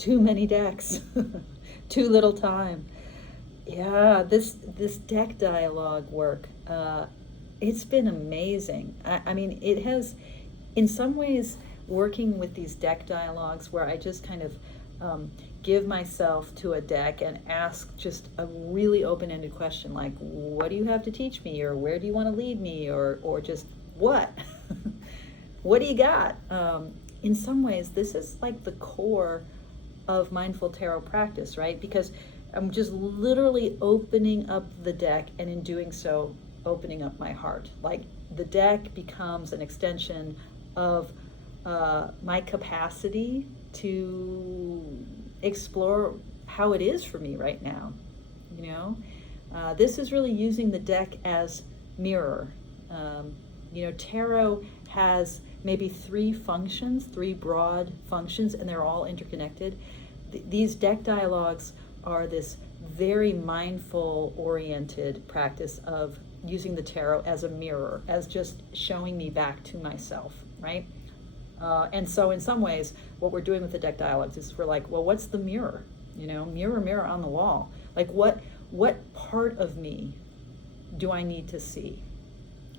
too many decks, too little time. Yeah, this deck dialogue work, it's been amazing. I mean, it has, in some ways, working with these deck dialogues where I just kind of give myself to a deck and ask just a really open-ended question like, what do you have to teach me, or where do you want to lead me, or just what? What do you got? In some ways, this is like the core of mindful tarot practice, right? Because I'm just literally opening up the deck, and in doing so, opening up my heart. Like, the deck becomes an extension of my capacity to explore how it is for me right now. You know, this is really using the deck as mirror. You know, tarot has maybe three broad functions, and they're all interconnected. These deck dialogues are this very mindful oriented practice of using the tarot as a mirror, as just showing me back to myself, right? And so in some ways, what we're doing with the deck dialogues is we're like, well, what's the mirror? You know, mirror, mirror on the wall. Like, what part of me do I need to see?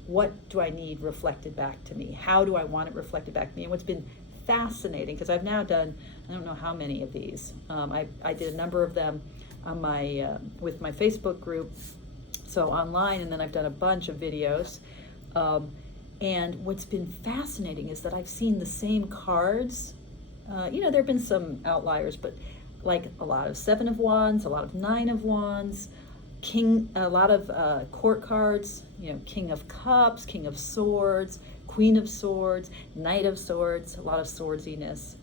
What do I need reflected back to me? How do I want it reflected back to me? And what's been fascinating, because I've now done, I don't know how many of these. I did a number of them on my with my Facebook group, so online, and then I've done a bunch of videos. And what's been fascinating is that I've seen the same cards. You know, there have been some outliers, but like a lot of Seven of Wands, a lot of Nine of Wands, a lot of court cards, you know, King of Cups, King of Swords, Queen of Swords, Knight of Swords, a lot of swordsiness,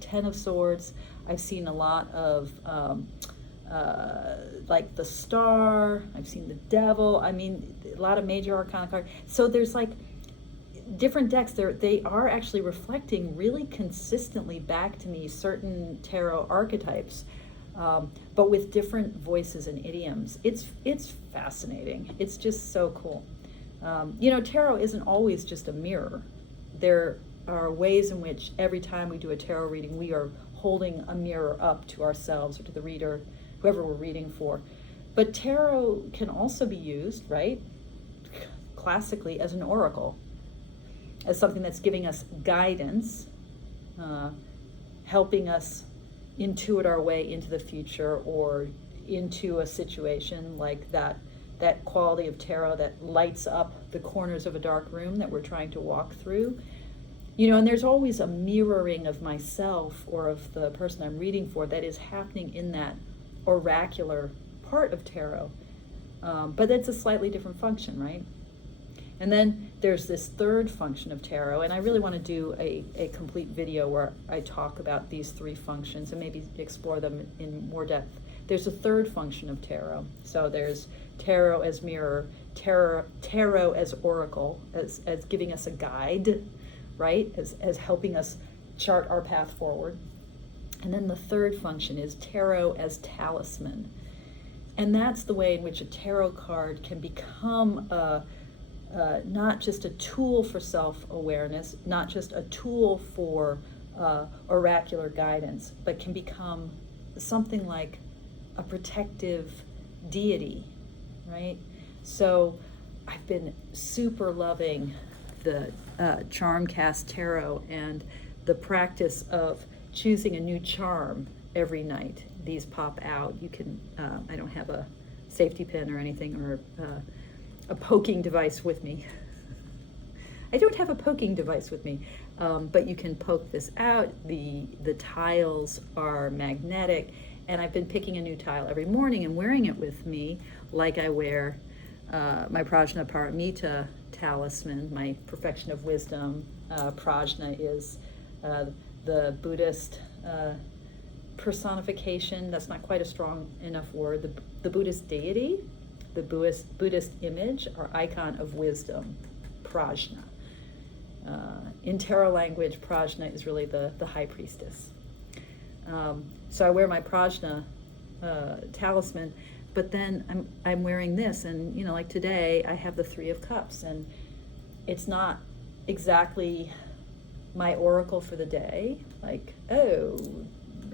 Ten of Swords. I've seen a lot of like the Star. I've seen the Devil. I mean, a lot of major arcana cards. So there's like different decks. They are actually reflecting really consistently back to me certain tarot archetypes, but with different voices and idioms. It's fascinating. It's just so cool. You know, tarot isn't always just a mirror. There are ways in which every time we do a tarot reading, we are holding a mirror up to ourselves or to the reader, whoever we're reading for. But tarot can also be used, right, classically as an oracle, as something that's giving us guidance, helping us intuit our way into the future or into a situation, like that quality of tarot that lights up the corners of a dark room that we're trying to walk through. You know, and there's always a mirroring of myself or of the person I'm reading for that is happening in that oracular part of tarot. But that's a slightly different function, right? And then there's this third function of tarot, and I really want to do a complete video where I talk about these three functions and maybe explore them in more depth. There's a third function of tarot. So there's tarot as mirror, tarot as oracle, as giving us a guide, right? As helping us chart our path forward. And then the third function is tarot as talisman. And that's the way in which a tarot card can become not just a tool for self-awareness, not just a tool for oracular guidance, but can become something like a protective deity, right? So I've been super loving the Charmcast Tarot and the practice of choosing a new charm every night. These pop out. You can, I don't have a safety pin or anything, or a poking device with me. I don't have a poking device with me, but you can poke this out. The tiles are magnetic, and I've been picking a new tile every morning and wearing it with me, like I wear my Prajna Paramita talisman, my perfection of wisdom. Prajna is the Buddhist personification. That's not quite a strong enough word. The Buddhist deity, the Buddhist image or icon of wisdom, Prajna. In tarot language, Prajna is really the high priestess. So I wear my Prajna talisman, but then I'm wearing this, and you know, like today I have the Three of Cups, and it's not exactly my oracle for the day, like, oh,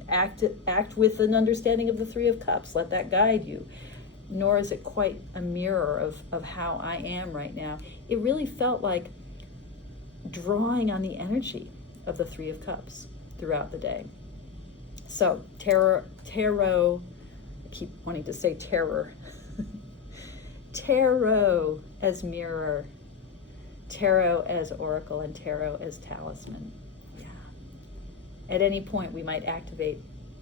act with an understanding of the Three of Cups. Let that guide you. Nor is it quite a mirror of how I am right now. It really felt like drawing on the energy of the Three of Cups throughout the day. So tarot, I keep wanting to say terror. Tarot as mirror, tarot as oracle, and tarot as talisman. Yeah. At any point we might activate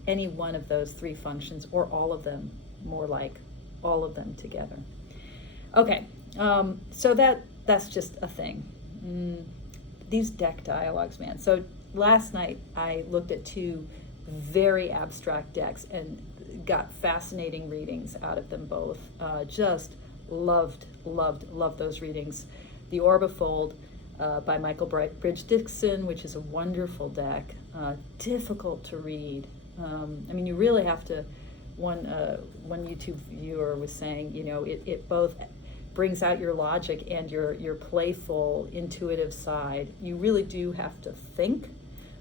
any one of those three functions, or all of them, more like all of them together. Okay, so that's just a thing. These deck dialogues, man. So last night I looked at two very abstract decks and got fascinating readings out of them both. Just loved those readings. The Orbifold by Michael Bridge-Dixon, which is a wonderful deck, difficult to read. I mean, you really have to, one YouTube viewer was saying, you know, it both brings out your logic and your playful, intuitive side. You really do have to think,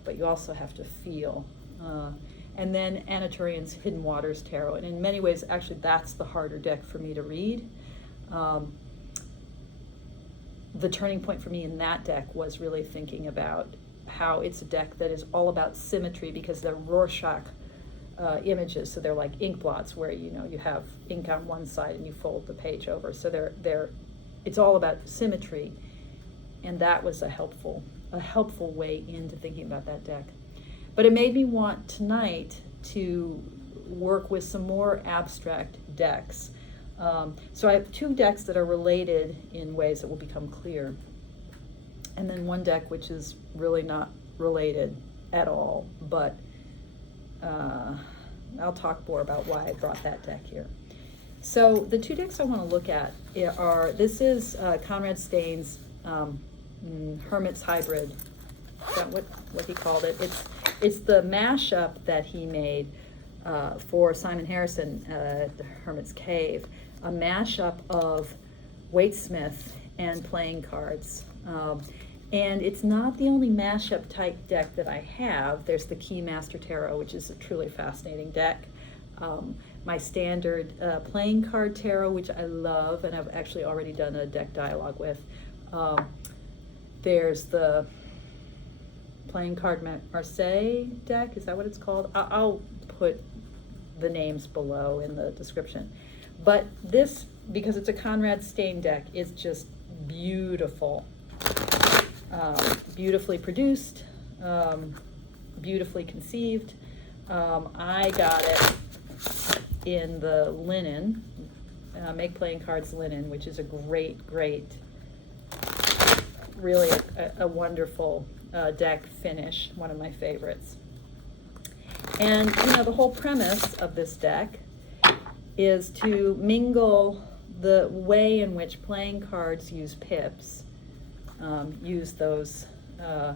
but you also have to feel. And then Anatolian's Hidden Waters Tarot. And in many ways, actually, that's the harder deck for me to read. The turning point for me in that deck was really thinking about how it's a deck that is all about symmetry, because they're Rorschach images. So they're like ink blots where, you know, you have ink on one side and you fold the page over. So it's all about symmetry. And that was a helpful way into thinking about that deck. But it made me want tonight to work with some more abstract decks. So I have two decks that are related in ways that will become clear. And then one deck which is really not related at all, but I'll talk more about why I brought that deck here. So the two decks I want to look at are, this is Conrad Steyn's Hermit's Hybrid. Is that what he called it? It's the mashup that he made for Simon Harrison, the Hermit's Cave, a mashup of Waitesmith and playing cards. And it's not the only mashup type deck that I have. There's the Keymaster Tarot, which is a truly fascinating deck. My standard playing card tarot, which I love, and I've actually already done a deck dialogue with. There's the Playing Card Marseille deck, is that what it's called? I'll put the names below in the description. But this, because it's a Conrad Steyn deck, is just beautiful. Beautifully produced, beautifully conceived. I got it in the linen, Make Playing Cards linen, which is a great, really a wonderful deck finish, one of my favorites. And you know, the whole premise of this deck is to mingle the way in which playing cards use pips, use those the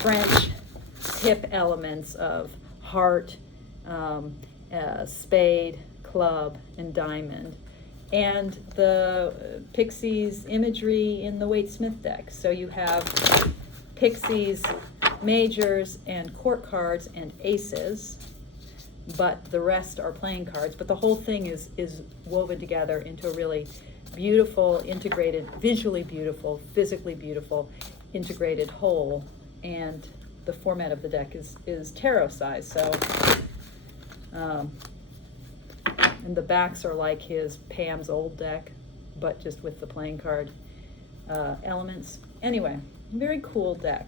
French pip elements of heart, spade, club, and diamond, and the Pixies imagery in the Waite-Smith deck. So you have Pixies, majors, and court cards, and aces, but the rest are playing cards. But the whole thing is woven together into a really beautiful, integrated, visually beautiful, physically beautiful, integrated whole. And the format of the deck is tarot size. So, and the backs are like his Pam's old deck, but just with the playing card elements. Anyway, very cool deck.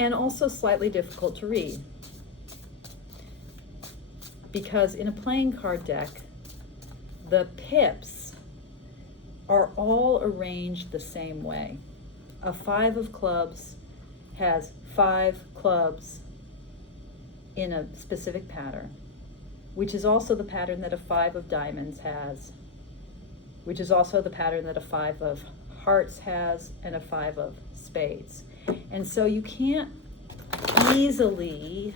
And also slightly difficult to read, because in a playing card deck, the pips are all arranged the same way. A 5 of clubs has 5 clubs in a specific pattern, which is also the pattern that a 5 of diamonds has, which is also the pattern that a 5 of hearts has, and a 5 of spades. And so you can't easily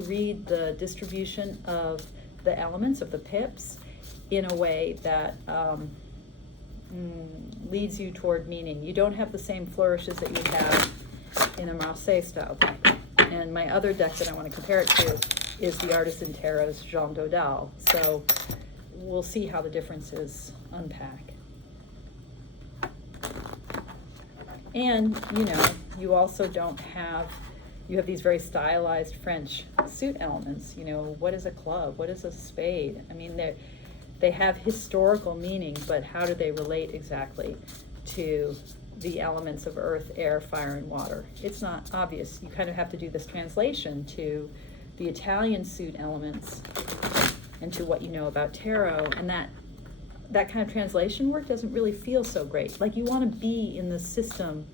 read the distribution of the elements of the pips in a way that leads you toward meaning. You don't have the same flourishes that you have in a Marseille style deck. And my other deck that I want to compare it to is the Artisan Tarot's Jean Dodal. So we'll see how the differences unpack. And, you know, you also don't have, you have these very stylized French suit elements. You know, what is a club? What is a spade? I mean, they have historical meaning, but how do they relate exactly to the elements of earth, air, fire, and water? It's not obvious. You kind of have to do this translation to the Italian suit elements and to what you know about tarot, and that kind of translation work doesn't really feel so great. Like, you want to be in the system,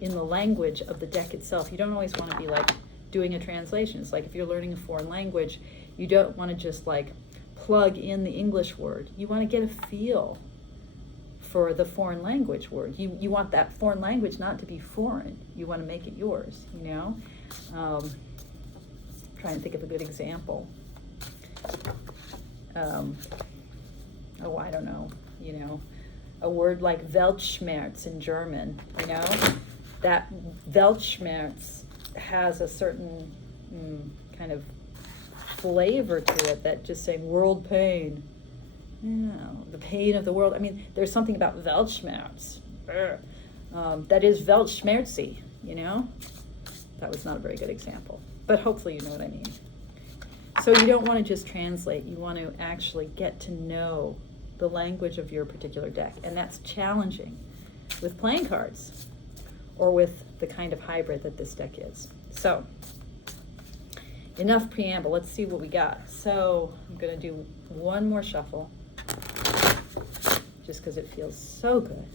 in the language of the deck itself. You don't always want to be like doing a translation. It's like if you're learning a foreign language, you don't want to just like plug in the English word. You want to get a feel for the foreign language word. You want that foreign language not to be foreign. You want to make it yours, you know? Trying to think of a good example. Oh, I don't know, you know, a word like Weltschmerz in German, you know? That Weltschmerz has a certain kind of flavor to it, that just saying world pain. The pain of the world. I mean, there's something about Weltschmerz that is Weltschmerzy, you know? That was not a very good example, but hopefully you know what I mean. So you don't want to just translate. You want to actually get to know the language of your particular deck, and that's challenging with playing cards or with the kind of hybrid that this deck is. So enough preamble. Let's see what we got. So I'm going to do one more shuffle, just because it feels so good.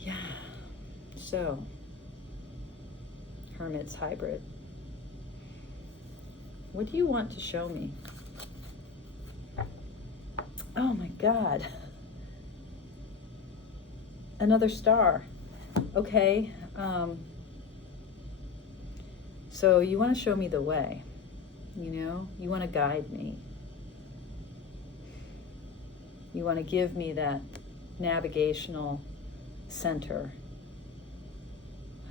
Yeah. So, Hermit's hybrid. What do you want to show me? Oh my God. Another star. Okay. So you want to show me the way, you know? You want to guide me. You want to give me that navigational center.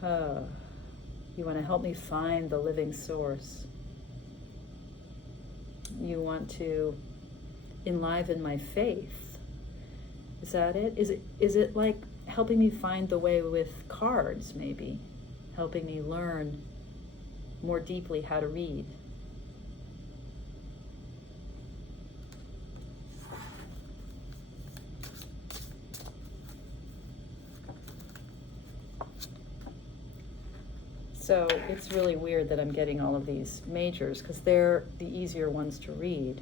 You want to help me find the living source. You want to enliven my faith. Is that it? Is it like helping me find the way with cards, maybe? Helping me learn more deeply how to read. So it's really weird that I'm getting all of these majors, because they're the easier ones to read,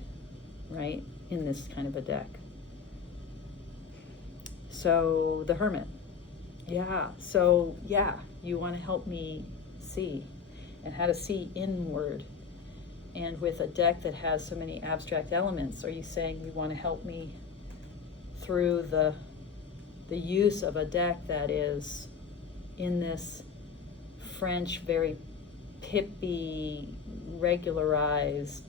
right, in this kind of a deck. So the Hermit. Yeah, so yeah, you want to help me see, and how to see inward. And with a deck that has so many abstract elements, are you saying you want to help me through the use of a deck that is in this French, very pippy, regularized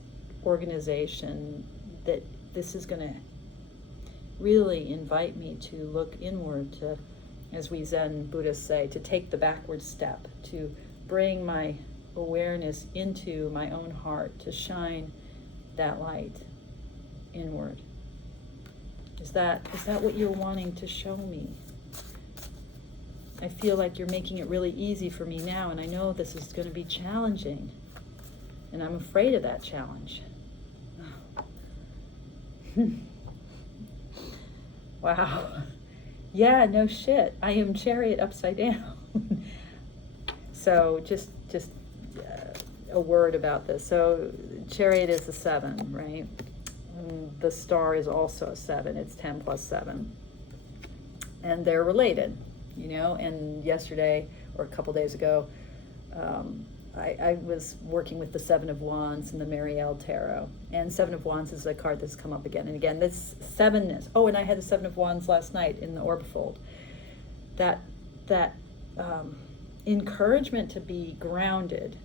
organization, that this is going to really invite me to look inward, to, as we Zen Buddhists say, to take the backward step, to bring my awareness into my own heart, to shine that light inward. Is that what you're wanting to show me? I feel like you're making it really easy for me now, and I know this is going to be challenging, and I'm afraid of that challenge. Wow. Yeah, no shit. I am Chariot upside down. So just a word about this. So Chariot is a 7, right? And the star is also a 7. It's 10 plus 7. And they're related, you know? And yesterday, or a couple days ago, I was working with the 7 of Wands and the Marielle Tarot. And 7 of Wands is a card that's come up again and again. This 7-ness. Oh, and I had the 7 of Wands last night in the Orbifold. That encouragement to be grounded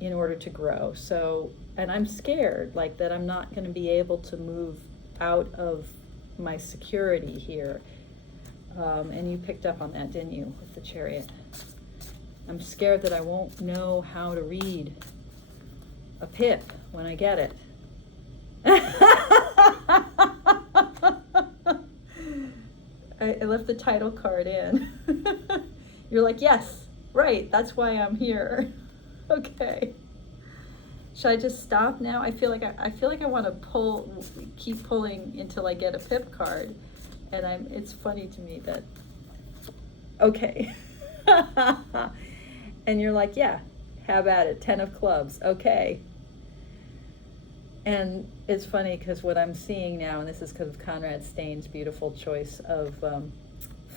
in order to grow. So, and I'm scared, like, that I'm not going to be able to move out of my security here. And you picked up on that, didn't you, with the Chariot? I'm scared that I won't know how to read a pip when I get it. I left the title card in. You're like, yes, right, that's why I'm here. Okay. Should I just stop now? I feel like I want to keep pulling until I get a pip card. And it's funny to me that, okay. And you're like, yeah, have at it, 10 of clubs, okay. And it's funny because what I'm seeing now, and this is because of Conrad Steyn's beautiful choice of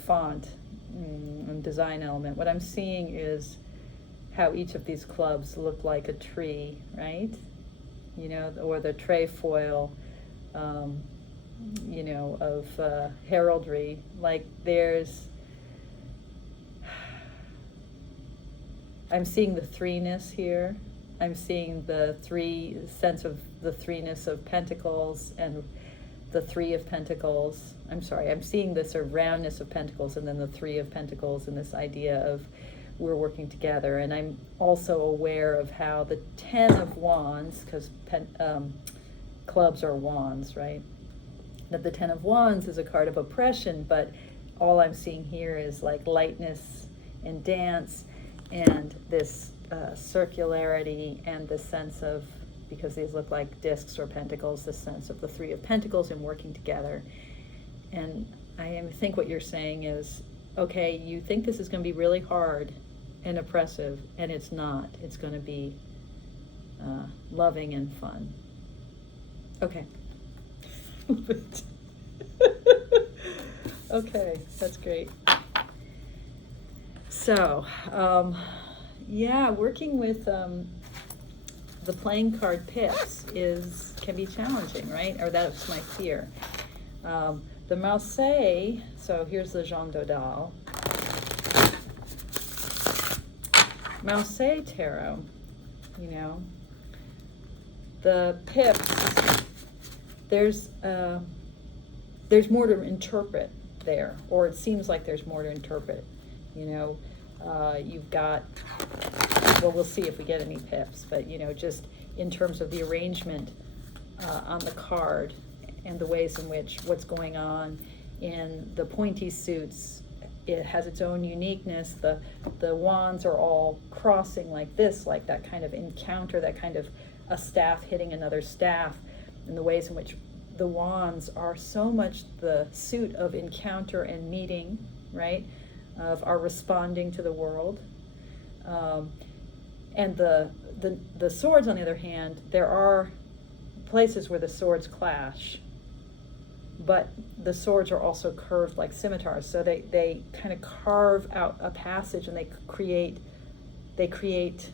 font and design element, what I'm seeing is how each of these clubs look like a tree, right? You know, or the trefoil, you know, of heraldry. Like I'm seeing the threeness here. I'm seeing the sense of the threeness of pentacles and the three of pentacles. I'm sorry, I'm seeing this sort of roundness of pentacles and then the three of pentacles and this idea of we're working together. And I'm also aware of how the 10 of wands, because clubs are wands, right? That the 10 of wands is a card of oppression, but all I'm seeing here is like lightness and dance and this circularity and the sense of, because these look like discs or pentacles, the sense of the three of pentacles and working together. And I think what you're saying is, okay, you think this is going to be really hard and oppressive, and it's not. It's going to be loving and fun. Okay. Okay, that's great. So, yeah, working with the playing card pips can be challenging, right? Or that's my fear. The Marseille, so here's the Jean Dodal. Marseille Tarot, you know, the pips, there's more to interpret there, or it seems like there's more to interpret. You know, you've got, well, we'll see if we get any pips, but, you know, just in terms of the arrangement on the card and the ways in which what's going on in the pointy suits, it has its own uniqueness. The wands are all crossing like this, like that kind of encounter, that kind of a staff hitting another staff, and the ways in which the wands are so much the suit of encounter and meeting, right? Of our responding to the world. And the swords, on the other hand, there are places where the swords clash, but the swords are also curved like scimitars, so they kind of carve out a passage, and they create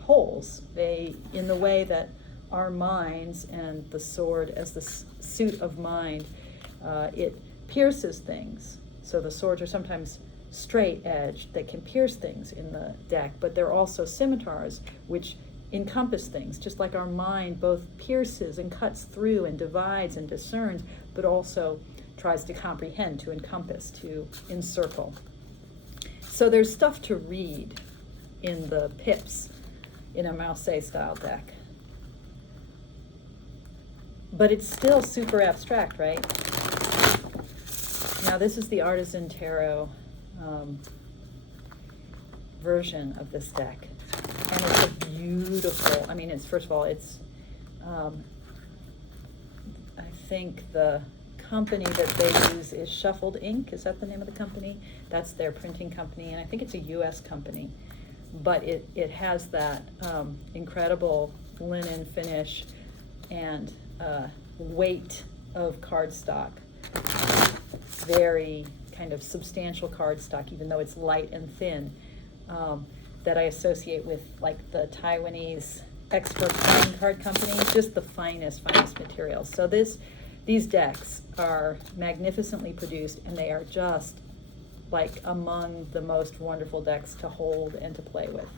holes. In the way that our minds and the sword as the suit of mind, it pierces things. So the swords are sometimes straight-edged that can pierce things in the deck, but they're also scimitars which encompass things, just like our mind both pierces and cuts through and divides and discerns, but also tries to comprehend, to encompass, to encircle. So there's stuff to read in the pips in a Marseille style deck. But it's still super abstract, right? Now this is the Artisan Tarot version of this deck. And it's a beautiful, I mean, it's, first of all, it's, I think the company that they use is Shuffled Ink. Is that the name of the company? That's their printing company, and I think it's a US company. But it has that incredible linen finish and weight of cardstock. Very kind of substantial cardstock, even though it's light and thin, that I associate with like the Taiwanese expert playing card company, just the finest materials. So these decks are magnificently produced, and they are just like among the most wonderful decks to hold and to play with.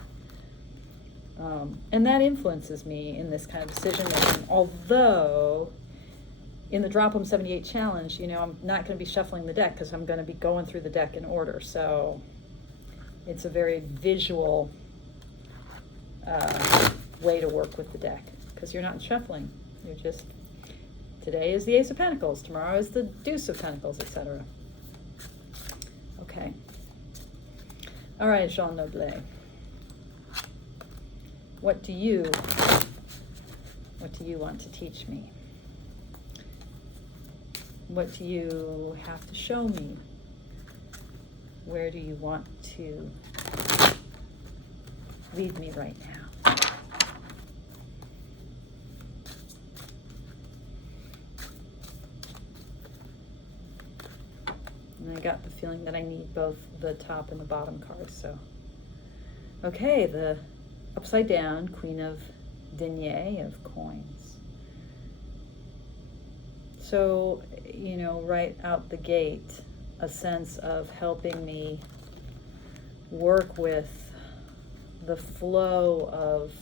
And that influences me in this kind of decision making, although in the Drop 'em 78 challenge, I'm not going to be shuffling the deck because I'm going to be going through the deck in order. So it's a very visual way to work with the deck because you're not shuffling. You're just, today is the Ace of Pentacles, tomorrow is the Deuce of Pentacles, etc. Okay. All right, Jean Noblet. What do you want to teach me? What do you have to show me? Where do you want to lead me right now? And I got the feeling that I need both the top and the bottom cards, so. Okay, the upside down Queen of Denier of coins. So, right out the gate, a sense of helping me work with the flow of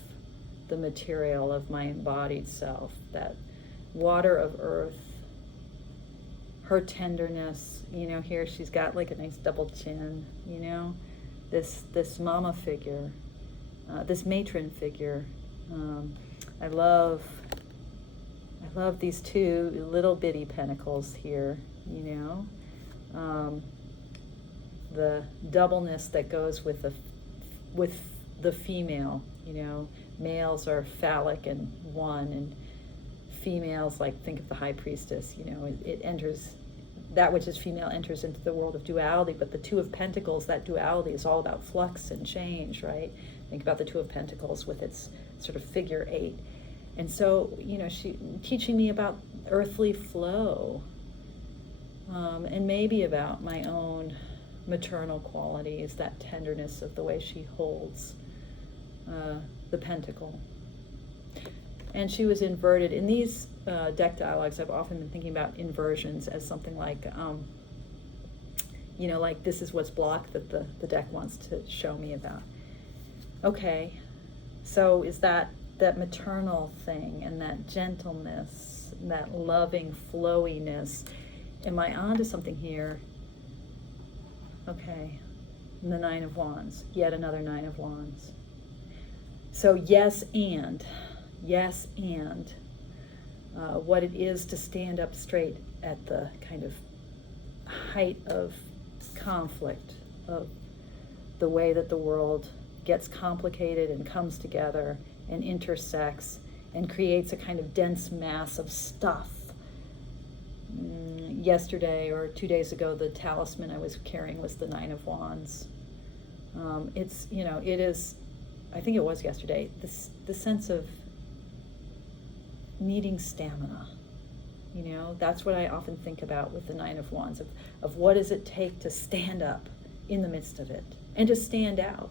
the material of my embodied self, that water of earth, her tenderness, here she's got like a nice double chin, this mama figure, this matron figure. I love these two little bitty pentacles here, the doubleness that goes with the female, males are phallic and one, and females, like, think of the high priestess, it enters, that which is female enters into the world of duality, but the Two of Pentacles, that duality is all about flux and change, right? Think about the Two of Pentacles with its sort of figure 8. And so, she teaching me about earthly flow, and maybe about my own maternal qualities, that tenderness of the way she holds the pentacle. And she was inverted. In these deck dialogues, I've often been thinking about inversions as something like, like this is what's blocked that the deck wants to show me about. Okay, so is that maternal thing and that gentleness, that loving flowiness, am I onto something here? Okay, and the Nine of Wands, yet another Nine of Wands. So yes, and what it is to stand up straight at the kind of height of conflict, of the way that the world gets complicated and comes together and intersects and creates a kind of dense mass of stuff. Yesterday or 2 days ago, the talisman I was carrying was the Nine of Wands. It's, it is, I think it was yesterday, the sense of needing stamina. That's what I often think about with the Nine of Wands, of what does it take to stand up in the midst of it and to stand out.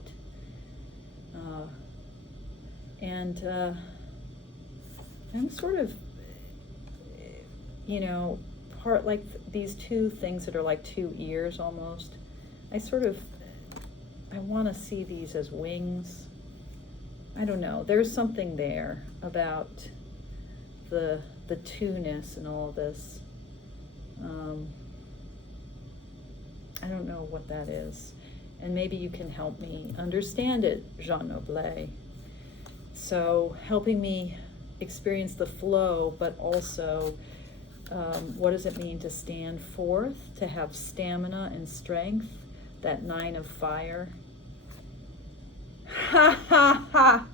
I'm sort of, part like these two things that are like two ears almost. I want to see these as wings. I don't know. There's something there about the two-ness and all of this. I don't know what that is. And maybe you can help me understand it, Jean Noblet. So helping me experience the flow, but also what does it mean to stand forth, to have stamina and strength, that Nine of Fire. Ha ha ha!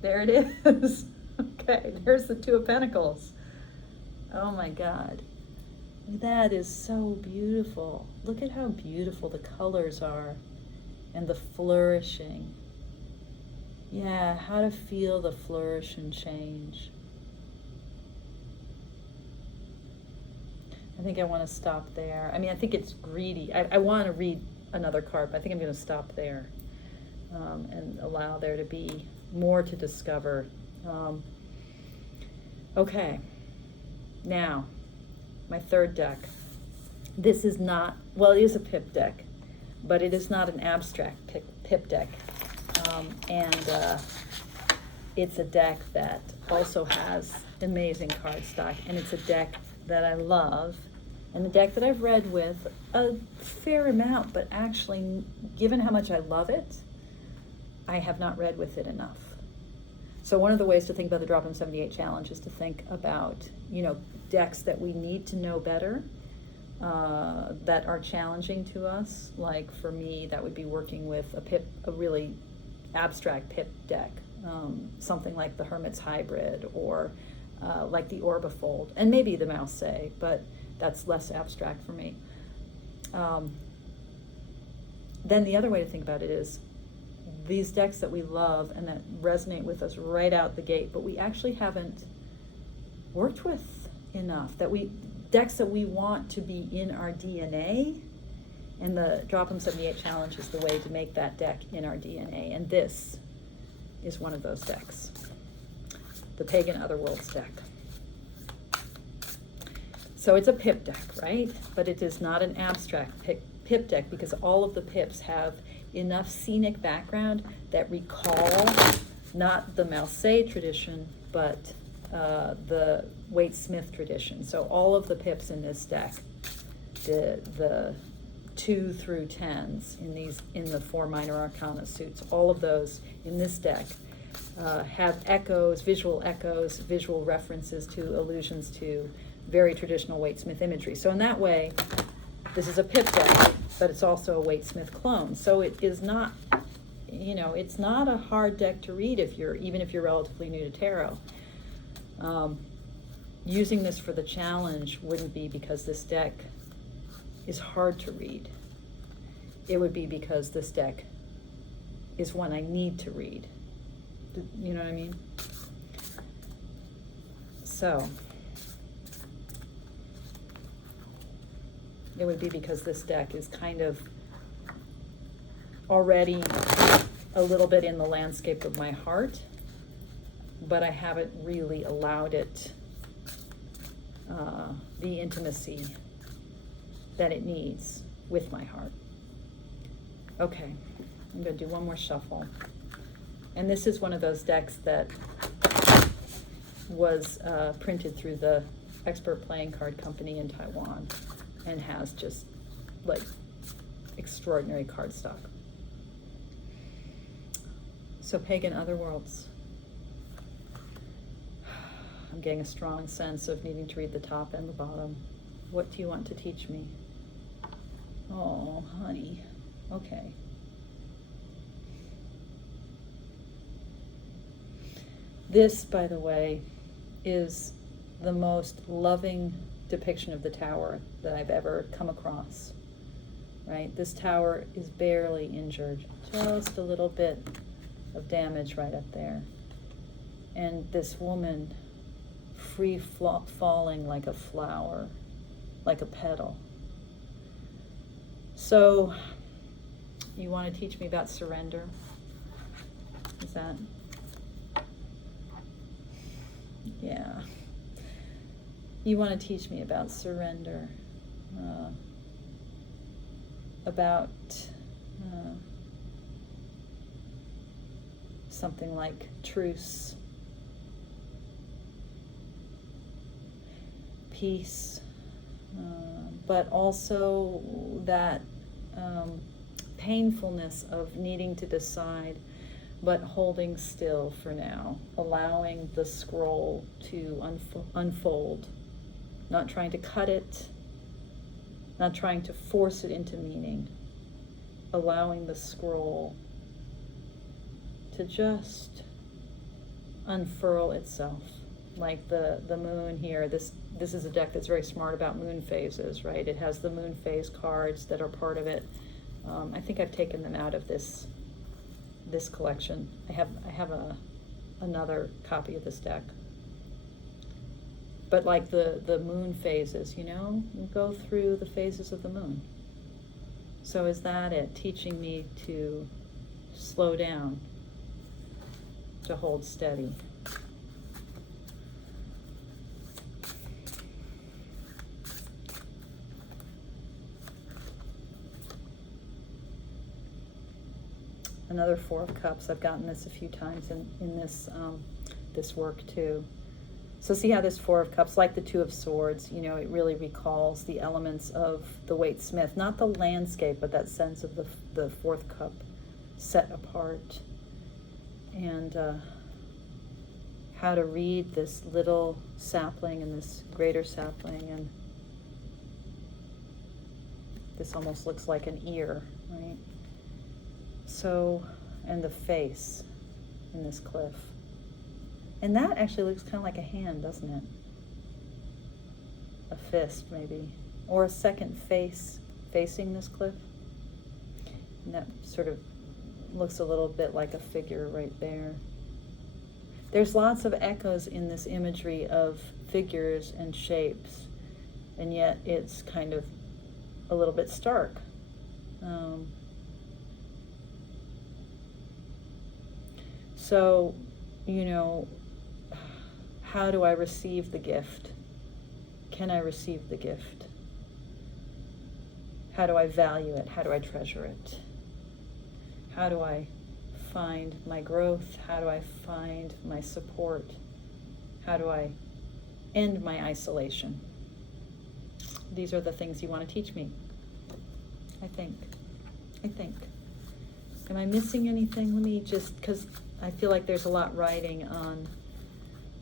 There it is. Okay, there's the Two of Pentacles. Oh my God. That is so beautiful. Look at how beautiful the colors are and the flourishing. Yeah, how to feel the flourish and change. I think I want to stop there. I mean, I think it's greedy. I want to read another card, but I think I'm going to stop there and allow there to be more to discover. Okay, now, my third deck. This is not, well, it is a pip deck, but it is not an abstract pip deck. it's a deck that also has amazing card stock, and it's a deck that I love, and a deck that I've read with a fair amount, but actually, given how much I love it, I have not read with it enough. So one of the ways to think about the Drop in 78 Challenge is to think about, you know, decks that we need to know better, that are challenging to us. Like for me, that would be working with a really abstract pip deck, something like the Hermit's Hybrid, or like the Orbifold, and maybe the Marseille, but that's less abstract for me. Then the other way to think about it is these decks that we love and that resonate with us right out the gate, but we actually haven't worked with enough, decks that we want to be in our DNA, and the Drop 'em 78 Challenge is the way to make that deck in our DNA, and this is one of those decks, the Pagan Otherworlds deck. So it's a pip deck, right? But it is not an abstract pip deck, because all of the pips have enough scenic background that recall not the Marseille tradition, but the Waite-Smith tradition. So all of the pips in this deck, the 2 through 10s in the 4 minor arcana suits, all of those in this deck have visual references to, allusions to very traditional Waite-Smith imagery. So in that way, this is a pip deck, but it's also a Waite-Smith clone. So it is not, you know, it's not a hard deck to read even if you're relatively new to tarot. Using this for the challenge wouldn't be because this deck is hard to read. It would be because this deck is one I need to read. You know what I mean? So it would be because this deck is kind of already a little bit in the landscape of my heart, but I haven't really allowed it the intimacy that it needs with my heart. Okay, I'm going to do one more shuffle. And this is one of those decks that was printed through the Expert Playing Card Company in Taiwan, and has just like extraordinary card stock. So Pagan Otherworlds. I'm getting a strong sense of needing to read the top and the bottom. What do you want to teach me? Oh, honey. Okay. This, by the way, is the most loving depiction of the tower that I've ever come across, right? This tower is barely injured, just a little bit of damage right up there. And this woman free falling like a flower, like a petal. So, you want to teach me about surrender? Is that? Yeah. You want to teach me about surrender, about something like truce, peace, but also that painfulness of needing to decide, but holding still for now, allowing the scroll to unfold, not trying to cut it, not trying to force it into meaning, allowing the scroll to just unfurl itself. Like the moon here, this is a deck that's very smart about moon phases, right? It has the moon phase cards that are part of it. I think I've taken them out of this collection. I have another copy of this deck. But like the moon phases, you know, you go through the phases of the moon. So is that it? Teaching me to slow down, to hold steady. And another Four of Cups. I've gotten this a few times in this this work too. So see how this Four of Cups, like the Two of Swords, you know, it really recalls the elements of the Waite Smith, not the landscape, but that sense of the fourth cup set apart. And how to read this little sapling and this greater sapling, and this almost looks like an ear, right? So, and the face in this cliff. And that actually looks kind of like a hand, doesn't it? A fist, maybe. Or a second face facing this cliff. And that sort of looks a little bit like a figure right there. There's lots of echoes in this imagery of figures and shapes, and yet it's kind of a little bit stark. So, you know, how do I receive the gift? Can I receive the gift? How do I value it? How do I treasure it? How do I find my growth? How do I find my support? How do I end my isolation? These are the things you want to teach me, I think. Am I missing anything? Let me just, because I feel like there's a lot riding on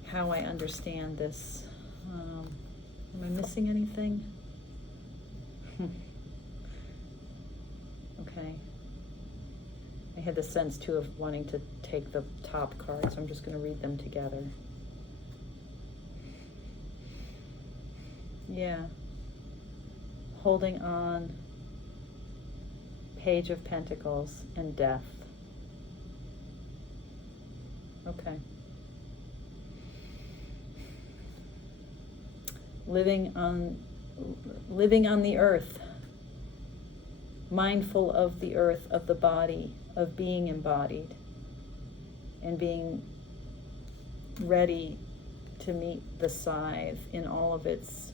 how I understand this. Am I missing anything? Okay. I had the sense too of wanting to take the top card, so I'm just going to read them together. Yeah. Holding on, Page of Pentacles, and Death. Okay. Living on the earth, mindful of the earth, of the body, of being embodied, and being ready to meet the scythe in all of its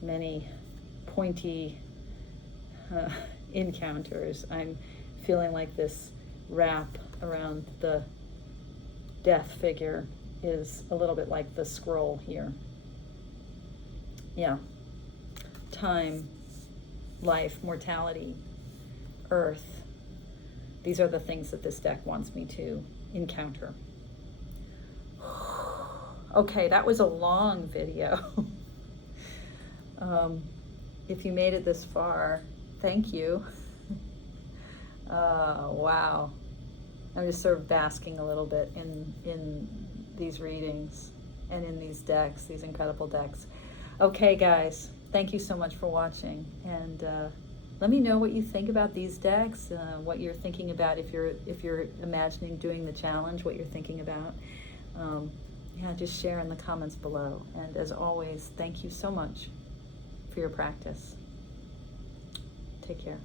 many pointy encounters. I'm feeling like this wrap around the death figure is a little bit like the scroll here. Yeah. Time, life, mortality, earth. These are the things that this deck wants me to encounter. Okay, that was a long video. If you made it this far, thank you. Wow. I'm just sort of basking a little bit in these readings and in these decks, these incredible decks. Okay, guys, thank you so much for watching, and let me know what you think about these decks, what you're thinking about if you're imagining doing the challenge, what you're thinking about. Yeah, just share in the comments below. And as always, thank you so much for your practice. Take care.